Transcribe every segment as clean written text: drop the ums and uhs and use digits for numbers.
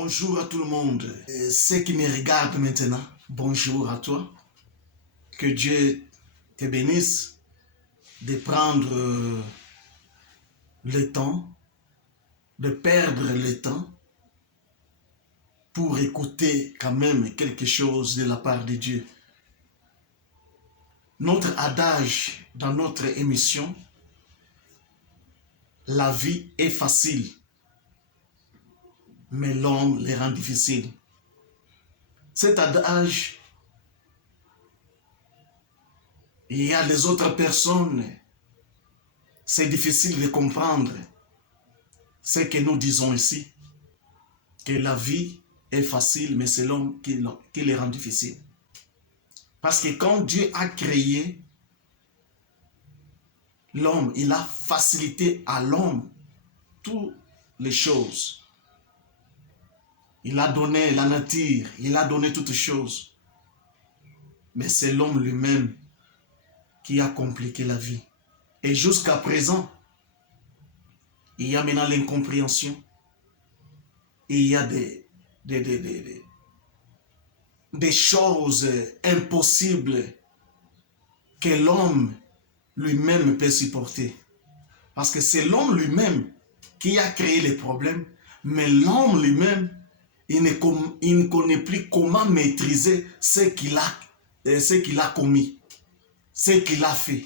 Bonjour à tout le monde. Ceux qui me regardent maintenant, bonjour à toi. Que Dieu te bénisse de prendre le temps, de perdre le temps pour écouter quand même quelque chose de la part de Dieu. Notre adage dans notre émission, la vie est facile, mais l'homme les rend difficiles. Cet adage, il y a des autres personnes, c'est difficile de comprendre ce que nous disons ici, que la vie est facile, mais c'est l'homme qui les rend difficiles. Parce que quand Dieu a créé l'homme, il a facilité à l'homme toutes les choses. Il a donné la nature, il a donné toutes choses. Mais c'est l'homme lui-même qui a compliqué la vie. Et jusqu'à présent, il y a maintenant l'incompréhension. Il y a des choses impossibles que l'homme lui-même peut supporter. Parce que c'est l'homme lui-même qui a créé les problèmes, mais l'homme lui-même, il ne connaît plus comment maîtriser ce qu'il a commis, ce qu'il a fait.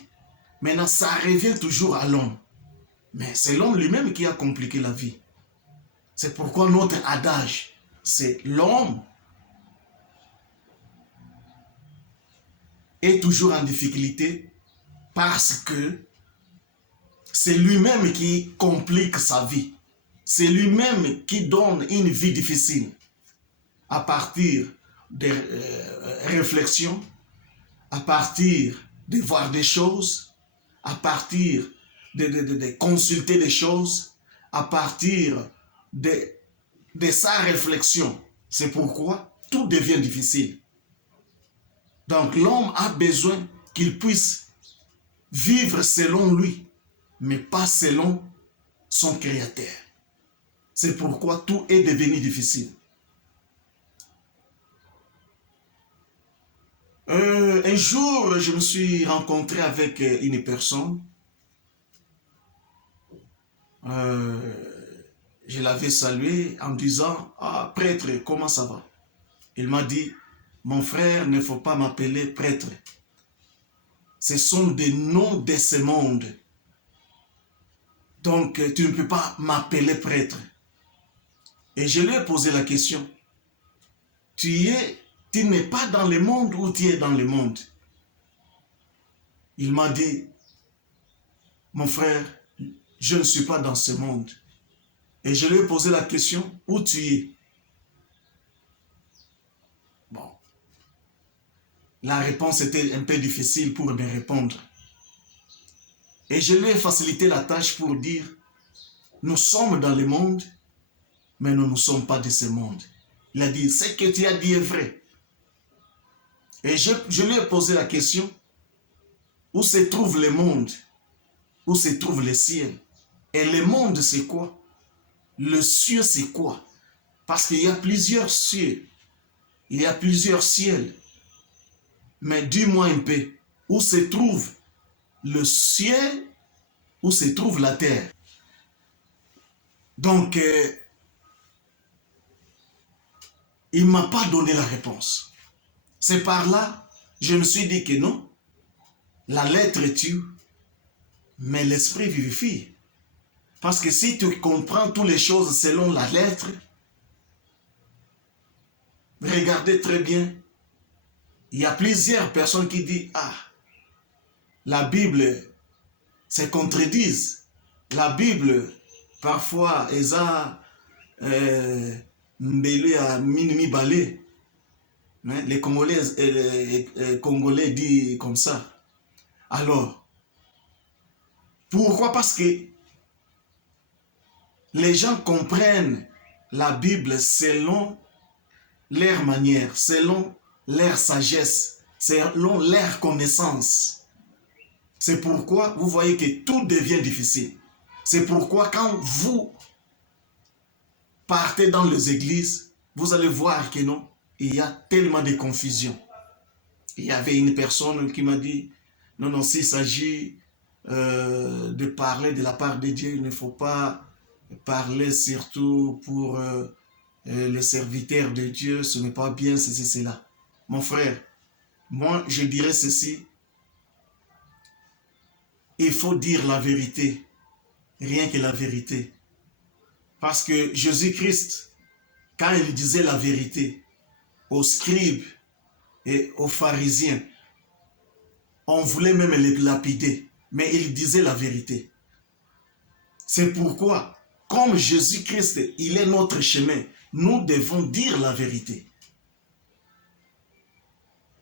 Maintenant, ça revient toujours à l'homme. Mais c'est l'homme lui-même qui a compliqué la vie. C'est pourquoi notre adage, c'est l'homme est toujours en difficulté parce que c'est lui-même qui complique sa vie. C'est lui-même qui donne une vie difficile à partir des réflexions, à partir de voir des choses, à partir de consulter des choses, à partir de sa réflexion. C'est pourquoi tout devient difficile. Donc l'homme a besoin qu'il puisse vivre selon lui, mais pas selon son créateur. C'est pourquoi tout est devenu difficile. Un jour, je me suis rencontré avec une personne. Je l'avais salué en me disant « Ah, prêtre, comment ça va ?» Il m'a dit « Mon frère, il ne faut pas m'appeler prêtre. Ce sont des noms de ce monde. Donc, tu ne peux pas m'appeler prêtre. » Et je lui ai posé la question « Tu n'es pas dans le monde ou tu es dans le monde ?» Il m'a dit « Mon frère, je ne suis pas dans ce monde. » Et je lui ai posé la question « Où tu es ?» Bon. La réponse était un peu difficile pour me répondre. Et je lui ai facilité la tâche pour dire « Nous sommes dans le monde, mais nous ne sommes pas de ce monde. » Il a dit « Ce que tu as dit est vrai. » Et je lui ai posé la question « Où se trouve le monde? Où se trouve le ciel? Et le monde c'est quoi? Le ciel c'est quoi? Parce qu'il y a plusieurs cieux. Il y a plusieurs ciels. Mais dis-moi un peu, où se trouve le ciel, où se trouve la terre? Donc, il ne m'a pas donné la réponse. C'est par là, je me suis dit que non, la lettre tue, mais l'esprit vivifie. Parce que si tu comprends toutes les choses selon la lettre, regardez très bien, il y a plusieurs personnes qui disent « Ah, la Bible se contredisent. La Bible, parfois, elle a mbélé à minimi balé. » Les Congolais disent comme ça. Alors, pourquoi? Parce que les gens comprennent la Bible selon leur manière, selon leur sagesse, selon leur connaissance. C'est pourquoi vous voyez que tout devient difficile. C'est pourquoi quand vous partez dans les églises, vous allez voir que non, il y a tellement de confusion. Il y avait une personne qui m'a dit, non, non, s'il s'agit de parler de la part de Dieu, il ne faut pas parler surtout pour les serviteurs de Dieu, ce n'est pas bien, ceci, cela. Mon frère, moi, je dirais ceci, il faut dire la vérité, rien que la vérité. Parce que Jésus-Christ, quand il disait la vérité aux scribes et aux pharisiens, on voulait même les lapider, mais il disait la vérité. C'est pourquoi, comme Jésus-Christ, il est notre chemin, nous devons dire la vérité.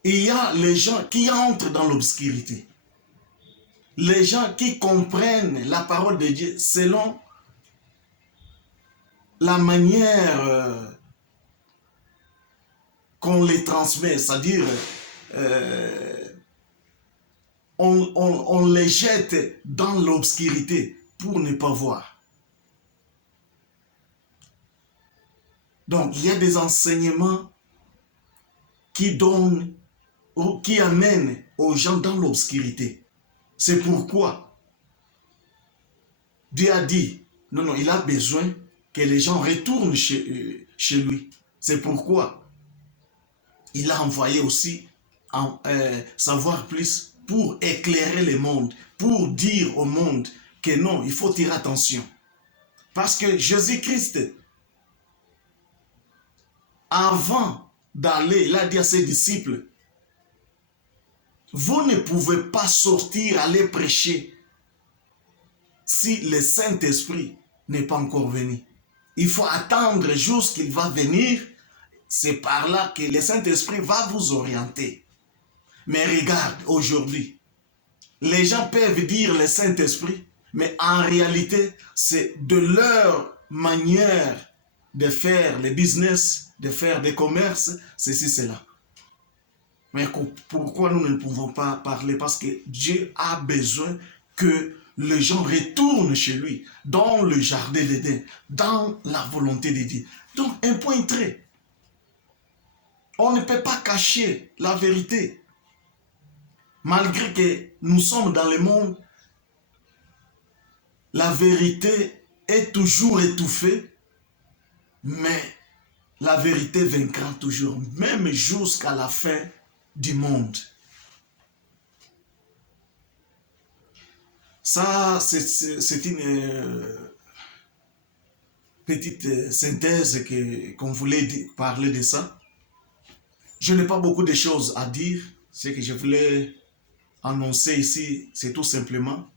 Il y a les gens qui entrent dans l'obscurité. Les gens qui comprennent la parole de Dieu selon la manière qu'on les transmet, c'est-à-dire on les jette dans l'obscurité pour ne pas voir. Donc, il y a des enseignements qui donnent ou qui amènent aux gens dans l'obscurité. C'est pourquoi Dieu a dit, non, non, il a besoin que les gens retournent chez lui. C'est pourquoi il a envoyé aussi savoir plus pour éclairer le monde, pour dire au monde que non, il faut tirer attention. Parce que Jésus-Christ, avant d'aller, il a dit à ses disciples, vous ne pouvez pas sortir, aller prêcher si le Saint-Esprit n'est pas encore venu. Il faut attendre jusqu'il va venir. C'est par là que le Saint-Esprit va vous orienter. Mais regarde, aujourd'hui, les gens peuvent dire le Saint-Esprit, mais en réalité, c'est de leur manière de faire le business, de faire des commerces, ceci, cela. Mais pourquoi nous ne pouvons pas parler? Parce que Dieu a besoin que les gens retournent chez lui, dans le jardin d'Éden, dans la volonté de Dieu. Donc, un point très. On ne peut pas cacher la vérité. Malgré que nous sommes dans le monde, la vérité est toujours étouffée, mais la vérité vaincra toujours, même jusqu'à la fin du monde. Ça, c'est une petite synthèse qu'on voulait parler de ça. Je n'ai pas beaucoup de choses à dire. Ce que je voulais annoncer ici, c'est tout simplement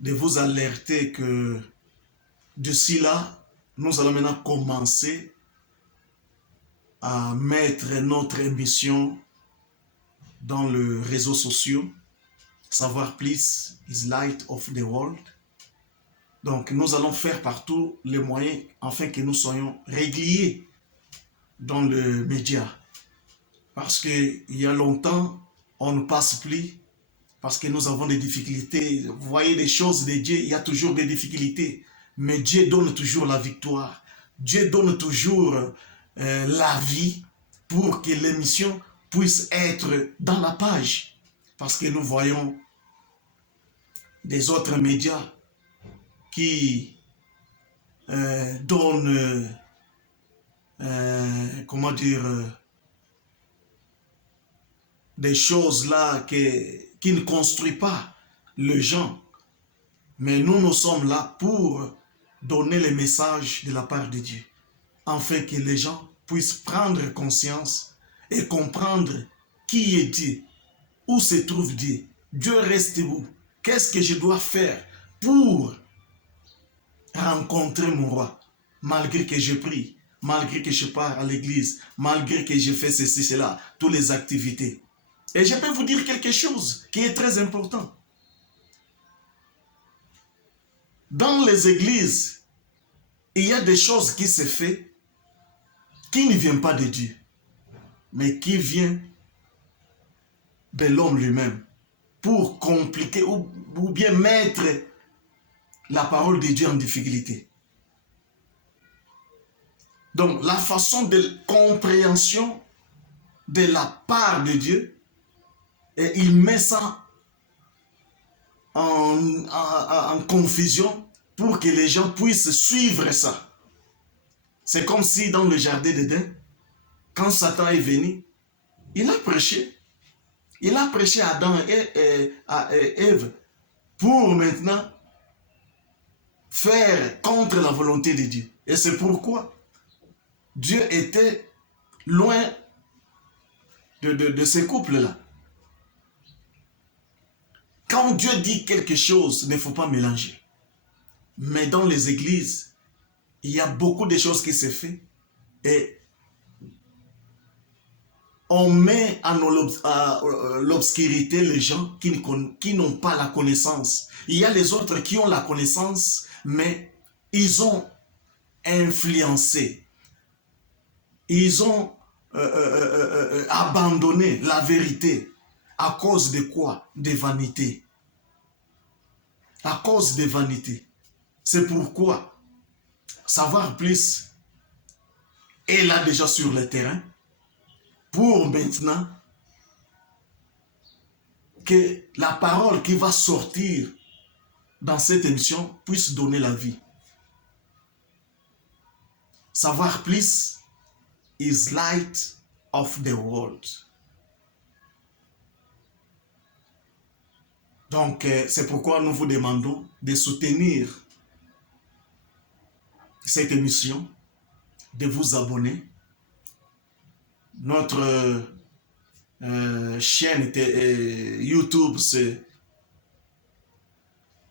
de vous alerter que d'ici là, nous allons maintenant commencer à mettre notre émission dans les réseaux sociaux. Savoir plus is light of the world. Donc, nous allons faire partout les moyens afin que nous soyons réguliers dans le média. Parce qu'il y a longtemps, on ne passe plus parce que nous avons des difficultés. Vous voyez les choses de Dieu, il y a toujours des difficultés. Mais Dieu donne toujours la victoire. Dieu donne toujours la vie pour que l'émission puisse être dans la page. Parce que nous voyons des autres médias qui donnent, comment dire, des choses là qui ne construisent pas les gens. Mais nous sommes là pour donner le message de la part de Dieu, afin que les gens puissent prendre conscience et comprendre qui est Dieu, où se trouve Dieu, Dieu reste où, qu'est-ce que je dois faire pour rencontrer mon roi, malgré que je prie, malgré que je pars à l'église, malgré que je fais ceci, cela, toutes les activités. Et je peux vous dire quelque chose qui est très important. Dans les églises, il y a des choses qui se font qui ne viennent pas de Dieu, mais qui viennent de l'homme lui-même pour compliquer ou bien mettre la parole de Dieu en difficulté. Donc, la façon de compréhension de la part de Dieu, et il met ça en confusion pour que les gens puissent suivre ça. C'est comme si dans le jardin d'Éden, quand Satan est venu, il a prêché. Il a prêché à Adam et à Ève pour maintenant faire contre la volonté de Dieu. Et c'est pourquoi Dieu était loin de ces couples-là. Quand Dieu dit quelque chose, il ne faut pas mélanger. Mais dans les églises, il y a beaucoup de choses qui se font et on met à l'obscurité les gens qui n'ont pas la connaissance. Il y a les autres qui ont la connaissance, mais ils ont influencé. Ils ont abandonné la vérité. À cause de quoi? De vanité. À cause de vanité. C'est pourquoi savoir plus est là déjà sur le terrain pour maintenant que la parole qui va sortir dans cette émission puisse donner la vie. Savoir plus is light of the world. Donc, c'est pourquoi nous vous demandons de soutenir cette émission, de vous abonner. Notre chaîne YouTube, c'est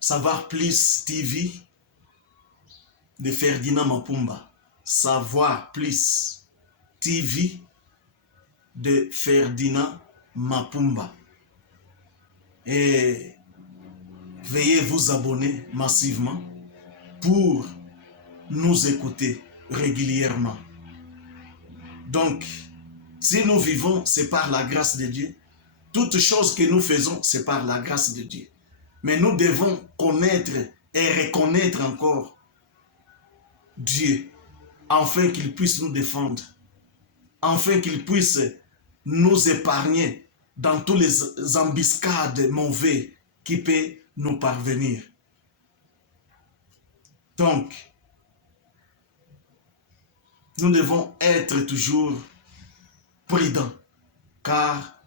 Savoir Plus TV de Ferdinand Mapumba. Savoir Plus TV de Ferdinand Mapumba. Et veuillez vous abonner massivement pour nous écouter régulièrement. Donc, si nous vivons, c'est par la grâce de Dieu. Toute chose que nous faisons, c'est par la grâce de Dieu. Mais nous devons connaître et reconnaître encore Dieu, afin qu'il puisse nous défendre, afin qu'il puisse nous épargner dans tous les embuscades mauvais qui peuvent nous parvenir. Donc, nous devons être toujours prudents, car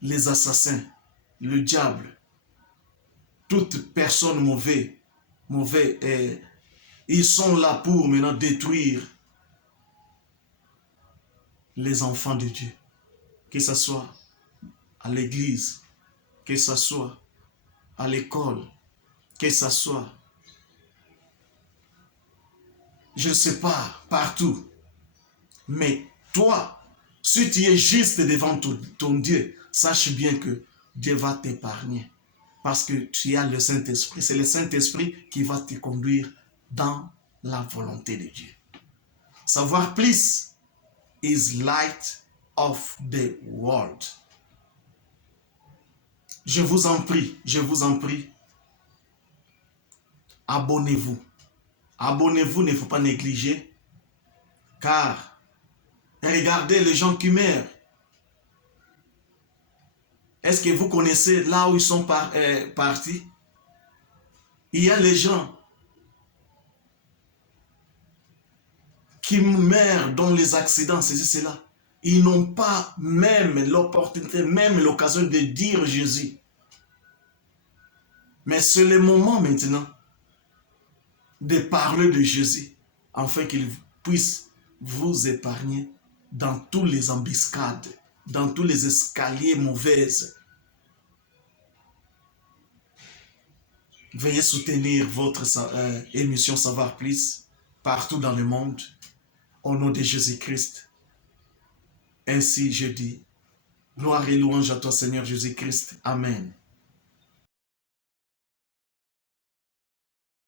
les assassins, le diable, toute personne mauvaise, ils sont là pour maintenant détruire les enfants de Dieu. Que ce soit à l'église, que ce soit à l'école, que ce soit, je ne sais pas, partout. Mais toi, si tu es juste devant ton Dieu, sache bien que Dieu va t'épargner. Parce que tu as le Saint-Esprit. C'est le Saint-Esprit qui va te conduire dans la volonté de Dieu. Savoir plus is light of the world. Je vous en prie, abonnez-vous. Abonnez-vous, il ne faut pas négliger, car regardez les gens qui meurent. Est-ce que vous connaissez là où ils sont partis? Il y a les gens qui meurent dans les accidents, c'est cela. Ils n'ont pas même l'opportunité, même l'occasion de dire Jésus. Mais c'est le moment maintenant de parler de Jésus, afin qu'il puisse vous épargner dans tous les embuscades, dans tous les escaliers mauvaises. Veuillez soutenir votre émission Savoir Plus partout dans le monde, au nom de Jésus-Christ. Ainsi je dis, gloire et louange à toi Seigneur Jésus-Christ. Amen.